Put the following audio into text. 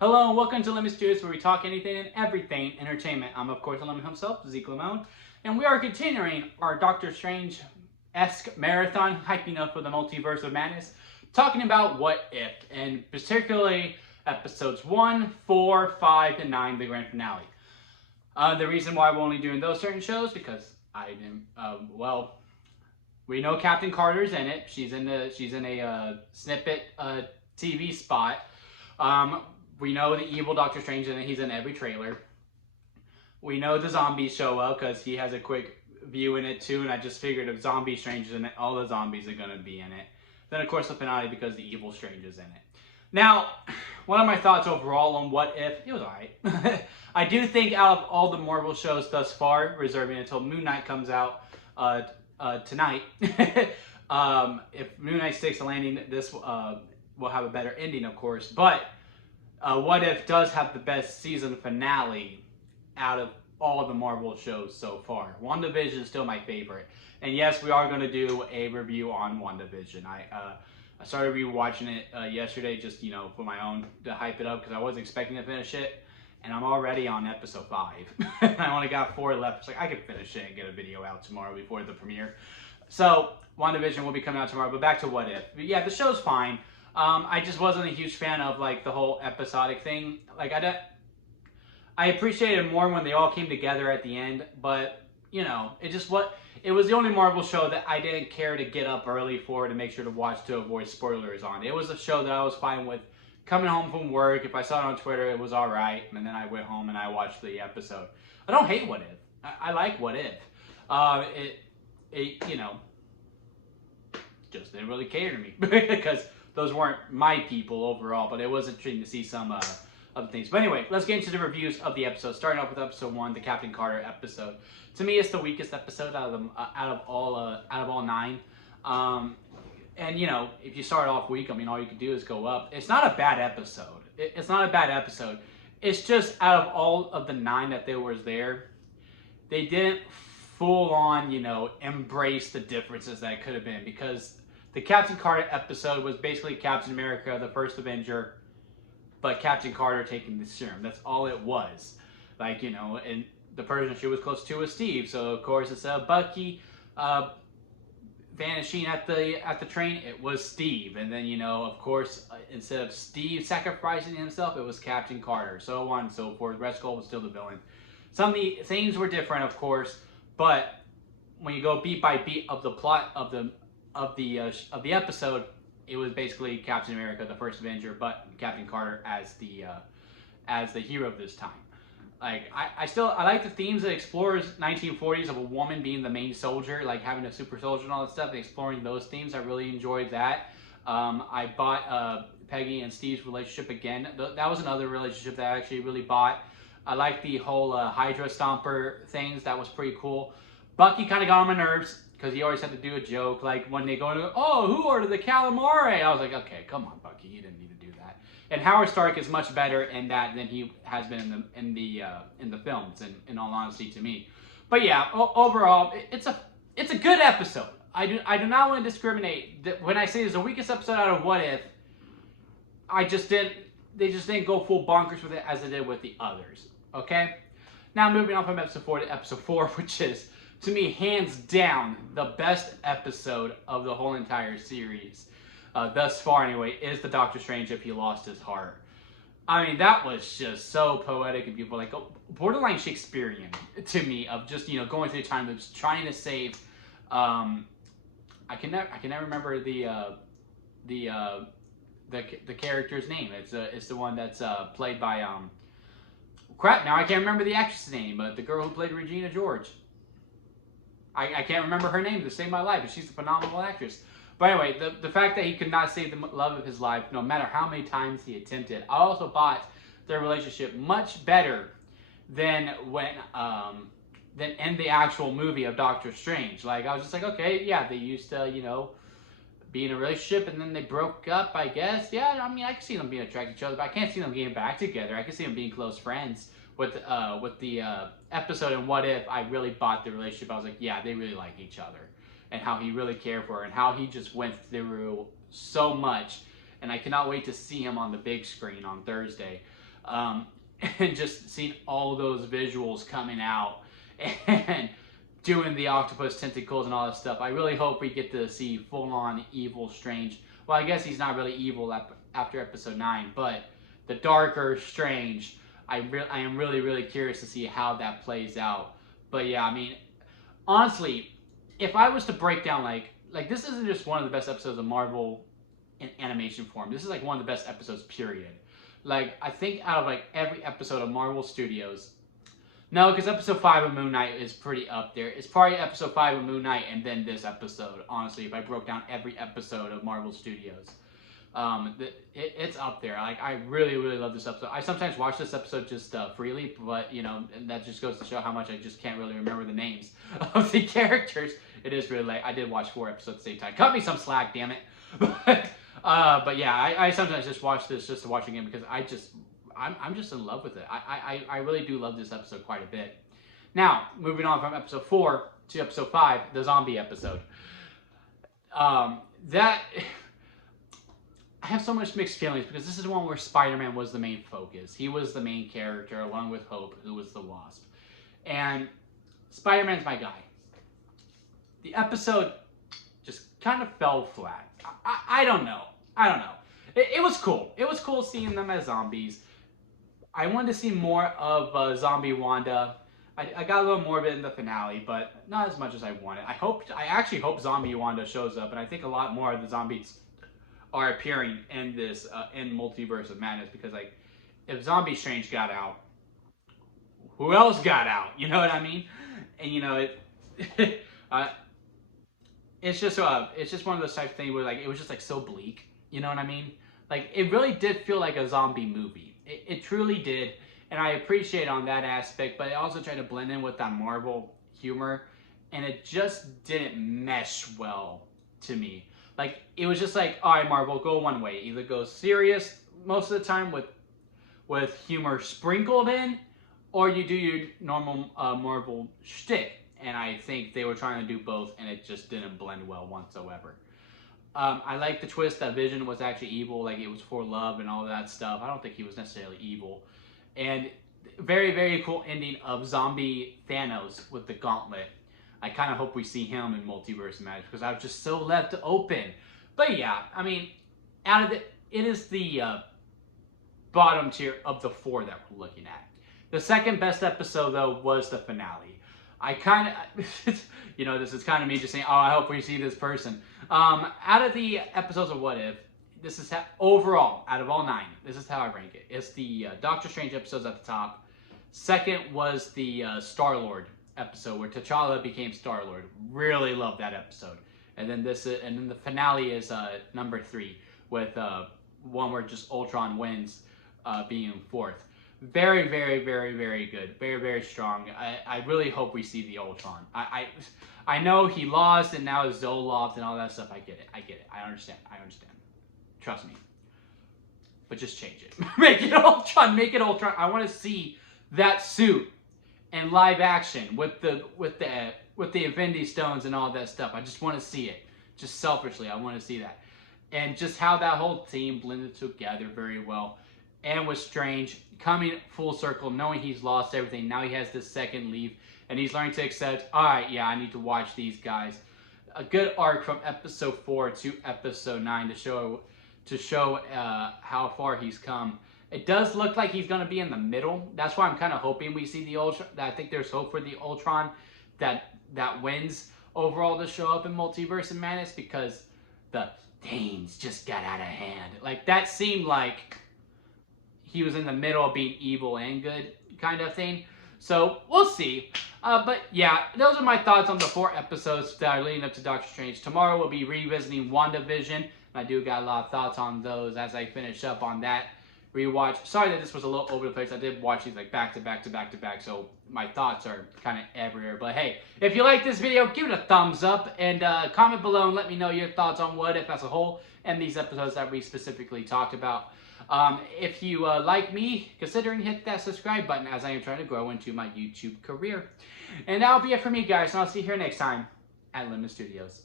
Hello and welcome to Lemon Studios, where we talk anything and everything entertainment. I'm of course the Lemon himself, Zeke Lemon, and we are continuing our Doctor Strange-esque marathon, hyping up for the Multiverse of Madness, talking about what if, and particularly episodes 1, 4, 5, and 9, the grand finale. The reason why we're only doing those certain shows because I didn't. We know Captain Carter's in it. She's in a snippet TV spot. We know the evil Doctor Strange in it. He's in every trailer. We know the zombies show up because he has a quick view in it too. And I just figured if Zombie Strange is in it, all the zombies are going to be in it. Then of course the finale because the evil Strange is in it. Now, one of my thoughts overall on What If, it was alright. I do think out of all the Marvel shows thus far, reserving until Moon Knight comes out tonight, if Moon Knight sticks a landing, this will have a better ending, of course. But What If does have the best season finale out of all the Marvel shows so far. WandaVision is still my favorite. And yes, we are going to do a review on WandaVision. I started rewatching it yesterday just, for my own, to hype it up because I wasn't expecting to finish it. And I'm already on episode 5. I only got 4 left. It's like, I could finish it and get a video out tomorrow before the premiere. So, WandaVision will be coming out tomorrow. But back to What If. But yeah, the show's fine. I just wasn't a huge fan of like the whole episodic thing. Like I appreciated it more when they all came together at the end, but it was the only Marvel show that I didn't care to get up early for to make sure to watch to avoid spoilers on. It was a show that I was fine with coming home from work. If I saw it on Twitter, it was all right, and then I went home and I watched the episode. I don't hate What If. I like What If. Just didn't really cater to me because those weren't my people overall, but it was interesting to see some other things. But anyway, let's get into the reviews of the episode. Starting off with episode 1, the Captain Carter episode. To me, it's the weakest episode out of all 9. And if you start off weak, all you can do is go up. It's not a bad episode. It's not a bad episode. It's just out of all of the 9 that there was there, they didn't full on embrace the differences that it could have been, because the Captain Carter episode was basically Captain America, the first Avenger, but Captain Carter taking the serum. That's all it was. And the person she was close to was Steve. So of course, instead of Bucky vanishing at the train, it was Steve. And then of course, instead of Steve sacrificing himself, it was Captain Carter. So on and so forth. Red Skull was still the villain. Some of the things were different, of course, but when you go beat by beat of the plot of the episode, it was basically Captain America, the first Avenger, but Captain Carter as the hero of this time. I like the themes that explores 1940s of a woman being the main soldier, like having a super soldier and all that stuff, and exploring those themes. I really enjoyed that. I bought Peggy and Steve's relationship again. That was another relationship that I actually really bought. I like the whole Hydra Stomper things. That was pretty cool. Bucky kind of got on my nerves because he always had to do a joke. Like when they go into, oh, who ordered the calamari? I was like, okay, come on, Bucky, you didn't need to do that. And Howard Stark is much better in that than he has been in the films. In all honesty, to me. But yeah, overall, it's a good episode. I do not want to discriminate. When I say it's the weakest episode out of What If, they just didn't go full bonkers with it as they did with the others. Okay? Now moving on from episode 4 to episode 4, which is, to me, hands down, the best episode of the whole entire series, thus far anyway, is the Doctor Strange If He Lost His Heart. That was just so poetic and beautiful, like borderline Shakespearean to me, of just, going through the time loops, trying to save, I can never remember the character's name. It's the one that's played by crap. Now I can't remember the actress's name, but the girl who played Regina George. I can't remember her name to save my life, but she's a phenomenal actress. But anyway, the fact that he could not save the love of his life, no matter how many times he attempted. I also bought their relationship much better than than in the actual movie of Doctor Strange. Like, I was just like, okay, yeah, they used to, be in a relationship and then they broke up, I guess. Yeah, I can see them being attracted to each other, but I can't see them getting back together. I can see them being close friends. With the episode and What If, I really bought the relationship. I was like, yeah, they really like each other. And how he really cared for her, and how he just went through so much. And I cannot wait to see him on the big screen on Thursday. And just seeing all those visuals coming out and doing the octopus tentacles and all that stuff. I really hope we get to see full-on evil Strange. Well, I guess he's not really evil after episode 9, but the darker Strange, I am really, really curious to see how that plays out. But yeah, I mean, honestly, if I was to break down, like this isn't just one of the best episodes of Marvel in animation form. This is like one of the best episodes, period. Like, I think out of like every episode of Marvel Studios, no, because episode 5 of Moon Knight is pretty up there. It's probably episode 5 of Moon Knight and then this episode, honestly, if I broke down every episode of Marvel Studios. It's up there. Like, I really, really love this episode. I sometimes watch this episode just freely, but, you know, that just goes to show how much I just can't really remember the names of the characters. It is really late. I did watch 4 episodes at the same time. Cut me some slack, damn it. But yeah, I sometimes just watch this just to watch again because I'm just in love with it. I really do love this episode quite a bit. Now, moving on from episode 4 to episode 5, the zombie episode. That I have so much mixed feelings because this is one where Spider-Man was the main focus. He was the main character along with Hope, who was the Wasp. And Spider-Man's my guy. The episode just kind of fell flat. I don't know. It was cool. It was cool seeing them as zombies. I wanted to see more of zombie Wanda. I got a little more of it in the finale, but not as much as I wanted. I actually hope zombie Wanda shows up, and I think a lot more of the zombies are appearing in this in Multiverse of Madness, because like if Zombie Strange got out, who else got out? You know what I mean? And you know it. It's just one of those types of things where like it was just like so bleak. You know what I mean? Like it really did feel like a zombie movie. It truly did, and I appreciate on that aspect. But it also tried to blend in with that Marvel humor, and it just didn't mesh well to me. Like it was just like, all right, Marvel, go one way. Either go serious most of the time with humor sprinkled in, or you do your normal Marvel shtick. And I think they were trying to do both, and it just didn't blend well whatsoever. I like the twist that Vision was actually evil, like it was for love and all that stuff. I don't think he was necessarily evil. And very, very cool ending of zombie Thanos with the gauntlet. I kind of hope we see him in Multiverse of Madness because I was just so left open. But yeah, I mean, it is the bottom tier of the 4 that we're looking at. The second best episode, though, was the finale. I kind of, you know, this is kind of me just saying, oh, I hope we see this person. Out of the episodes of What If, this is how, overall, out of all 9, this is how I rank it. It's the Doctor Strange episodes at the top. Second was the Star-Lord episode where T'Challa became Star-Lord. Really love that episode. And then the finale is number 3 with one where just Ultron wins, being 4th. Very, very, very, very good. Very, very strong. I really hope we see the Ultron. I know he lost and now it's Zoloft and all that stuff. I get it. I understand. Trust me. But just change it. Make it Ultron. Make it Ultron. I want to see that suit in live action with the Infinity Stones and all that stuff. I just want to see it. Just selfishly, I want to see that. And just how that whole team blended together very well. And with Strange coming full circle, knowing he's lost everything. Now he has this second leave, and he's learning to accept, all right, yeah, I need to watch these guys. A good arc from episode 4 to episode 9 to show how far he's come. It does look like he's going to be in the middle. That's why I'm kind of hoping we see the Ultron. I think there's hope for the Ultron that wins overall to show up in Multiverse of Madness, because the things just got out of hand. Like, that seemed like he was in the middle of being evil and good kind of thing. So, we'll see. But yeah, those are my thoughts on the 4 episodes that are leading up to Doctor Strange. Tomorrow we'll be revisiting WandaVision. I do got a lot of thoughts on those as I finish up on that rewatch. Sorry that this was a little over the place. I did watch these like back to back to back to back, so my thoughts are kind of everywhere. But hey, if you like this video, give it a thumbs up and comment below and let me know your thoughts on What If as a whole and these episodes that we specifically talked about. If you like me, considering hit that subscribe button as I am trying to grow into my YouTube career. And that'll be it for me, guys, and I'll see you here next time at Lemon Studios.